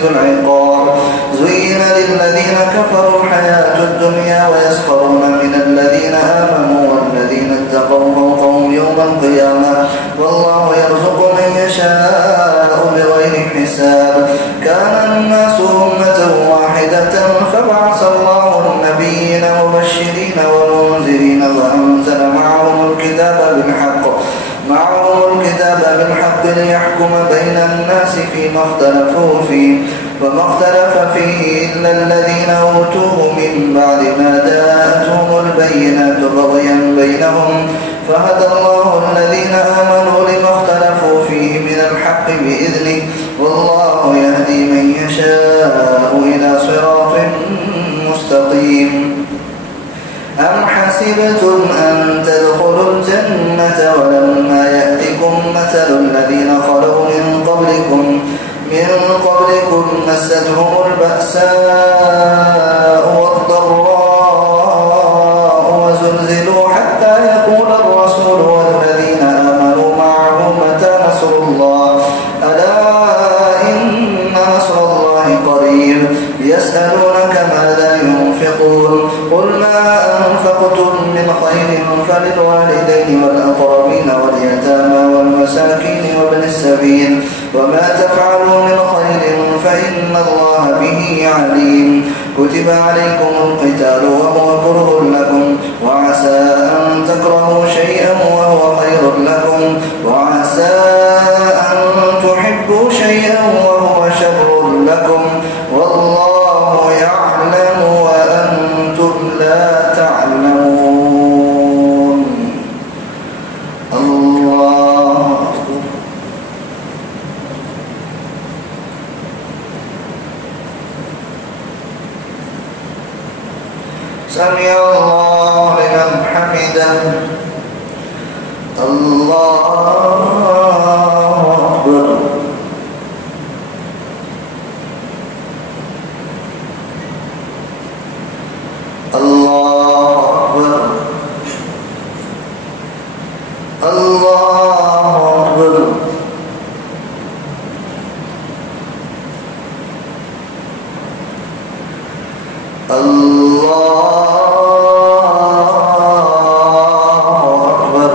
شديد العقاب. زين للذين كفروا الحياة الدنيا ويسخرون من الذين آمنوا والذين اتقوا فوقهم يوم القيامة والله يرزق من يشاء بغير حساب. كان الناس أمة واحدة فبعث الله النبيين مبشرين ومنذرين وأنزل معهم الكتاب بالحق ليحكم بين الناس فيما اختلفوا فيه وما اختلف فيه إلا الذين أوتوه من بعد ما جاءتهم البينات بغيا بينهم فهدى الله الذين آمنوا لما اختلفوا فيه من الحق بإذنه والله يهدي من يشاء إلى صراط مستقيم. أم حسبتم أن تدخلوا الجنة ولما يأتكم مثل الذين خلوا من قبلكم مستهم البأساء والضراء وزلزلوا حتى يقول الرسول والذين آمنوا معه متى نصر الله ألا إن نصر الله قريب. يسألونك ماذا ينفقون قل ما أنفقتم من خير فللوالدين والأقربين واليتامى والمساكين وابن السبيل وما تفعلوا من خير فإن الله به عليم. كتب عليكم القتال وهو كره لكم وعسى أن تكرهوا شيئا وهو خير لكم وعسى أن تحبوا شيئا وهو شر لكم والله يعلم وأنتم لا تعلمون. الله أكبر. سمع الله لمن حمده. الله أكبر. الله أكبر. الله أكبر. الله أكبر.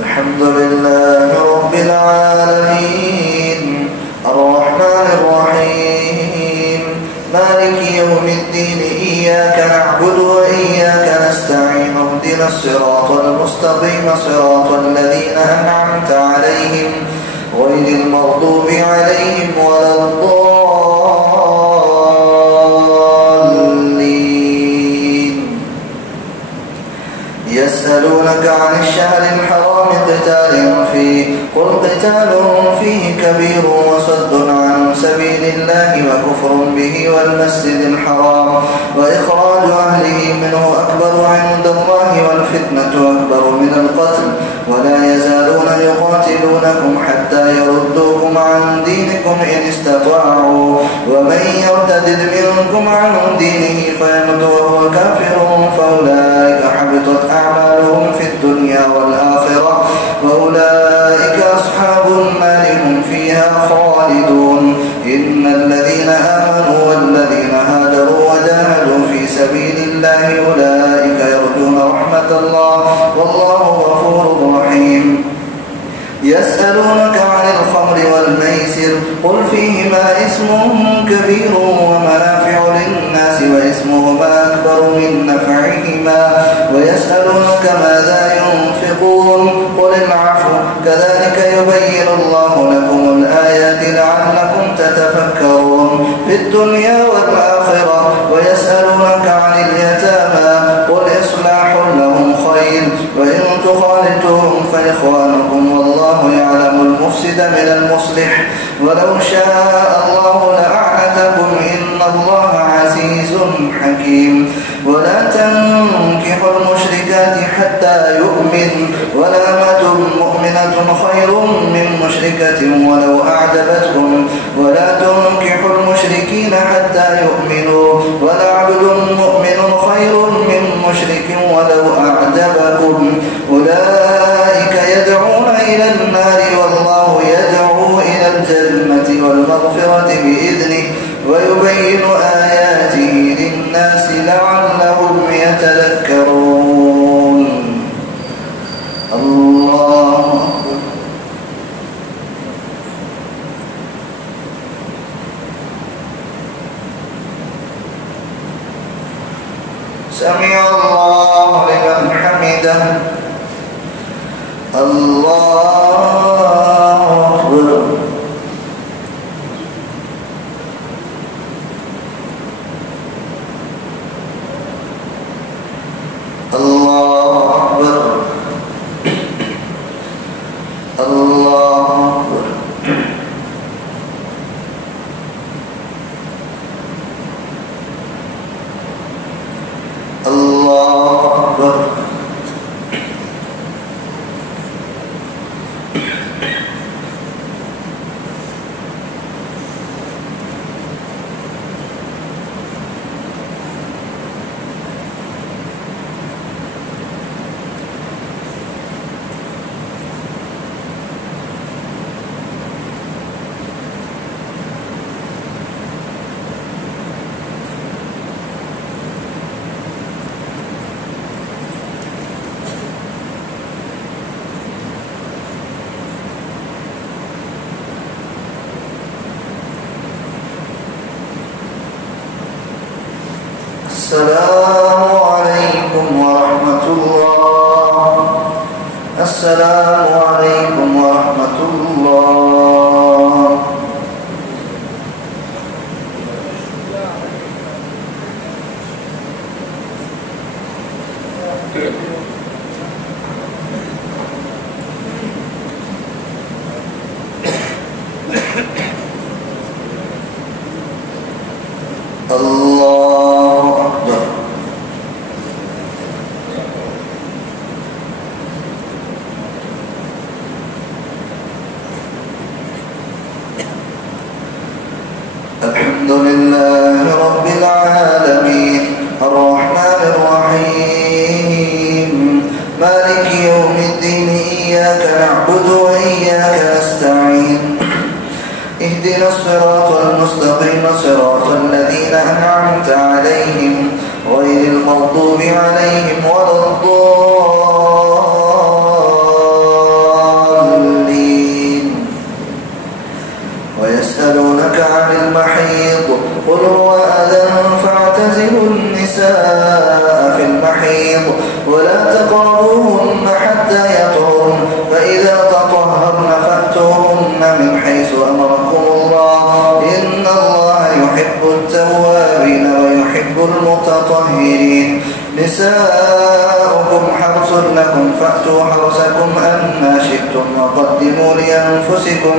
الحمد لله رب العالمين الرحمن الرحيم مالك يوم الدين إياك نعبد وإياك نستعين اهدنا الصراط المستقيم صراط الذين أنعمت عليهم غير المغضوب عليهم ولا الضالين. يسألونك عن الشهر الحرام قتال فيه قل قتال فيه كبير وصد عن سبيل الله وكفر به والمسجد الحرام وإخراج أهله منه أكبر عند الله والفتنة أكبر من القتل ولا يزالون يقاتلونكم حتى يردوكم عن دينكم إن استطاعوا ومن يرتد منكم عن دينه فيمت وهو كافر فأولئك حبطت أعمالهم في الدنيا والآخرة وأولئك أصحاب النار هم فيها خالدون. إن الذين آمنوا والذين هاجروا وجاهدوا في سبيل الله أولئك يرجون رحمة الله والله غفور رحيم. يسألونك عن الخمر والميسر قل فيهما اسم كبير ومنافع للناس واسمهما أكبر من نفعهما ويسألونك ماذا ينفقون قل العفو كذلك يبين الله لكم الآيات لعلكم تتفكرون في الدنيا والآخرة. ويسألونك عن اليتامى قل إصلاح لهم خير وإن تخالطوهم فإخوانكم والله يعلم المفسد من المصلح ولو شاء الله لأعنتكم إن الله عزيز حكيم. ولا تنكحوا المشركات حتى يؤمن ولأمة مؤمنة خير من مشركة ولو أعجبتكم ولا تنكحوا المشركين حتى يؤمنوا ولعبد مؤمن خير من مشرك ولو أعجبكم أولئك يدعون إلى النار والله يدعو إلى الجنة والمغفرة بإذنه السلام عليكم ورحمة الله. السلام عليكم ورحمة الله. الله أكبر. الحمد لله رب العالمين الرحمن الرحيم مالك يوم الدين إياك نعبد وإياك نستعين اهدنا الصراط المستقيم صراط الذين أنعمت عليهم غير المغضوب عليهم ولا الضالين. ويسألونك عن المحيض قل هو أذى فاعتزلوا النساء في المحيض ولا تقربوهن حتى يطهرن فإذا تطهرن فأتوهن من حيث أمركم الله إن الله يحب التوابين ويحب المتطهرين. نساؤكم حرث لكم فأتوا حرثكم أنى شئتم وقدموا لأنفسكم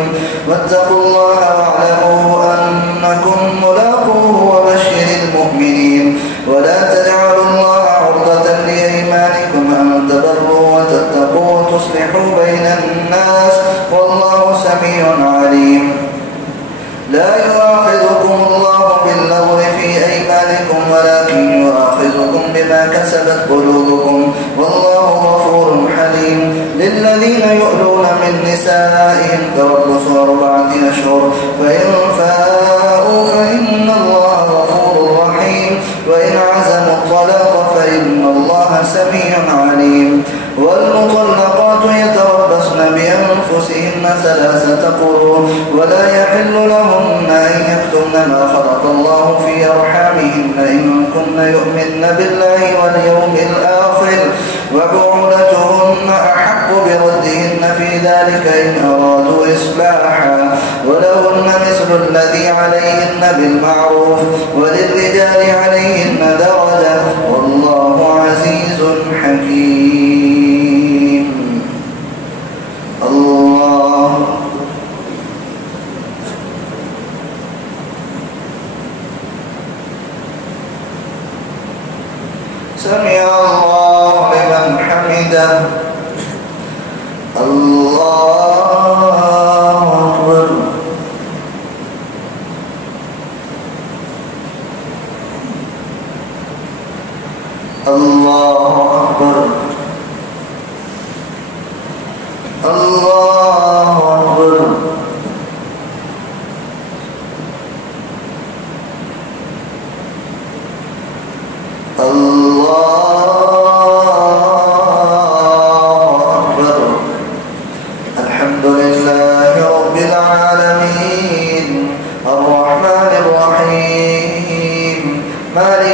واتقوا الله واعلموا أنكم ملاقوه وبشر المؤمنين. ولا تجعلوا الله عرضة لأيمانكم أن تبروا وتتقوا وتصلحوا بين الناس والله سميع عليم. لا يؤاخذكم الله باللغو في أيمانكم ولكن يؤاخذكم بما كسبت قلوبكم والله غفور حليم. للذين يؤلون من نسائهم تربص 4 أشهر فإن فاءوا فإن الله غفور رحيم وإن عزموا الطلاق فإن الله سميع عليم. والمطلقات يتربصن بأنفسهن 3 قروء ولا يحل لهن أن يكتمن ما خلق الله في أرحامهن إن كن يؤمن بالله واليوم الآخر وبعولتهن أحق بردهن في ذلك إن أرادوا إصلاحا ولهن مثل الذي عليهن بالمعروف وللرجال عليهن درجة والله عزيز حكيم. الله سمع الله لمن حمده. الله أكبر. الله أكبر.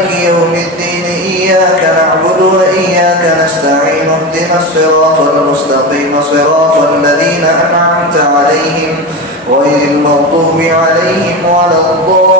مالك يوم الدين إياك نعبد وإياك نستعين اهدنا الصراط المستقيم صراط الذين أنعمت عليهم غير المغضوب عليهم ولا الضالين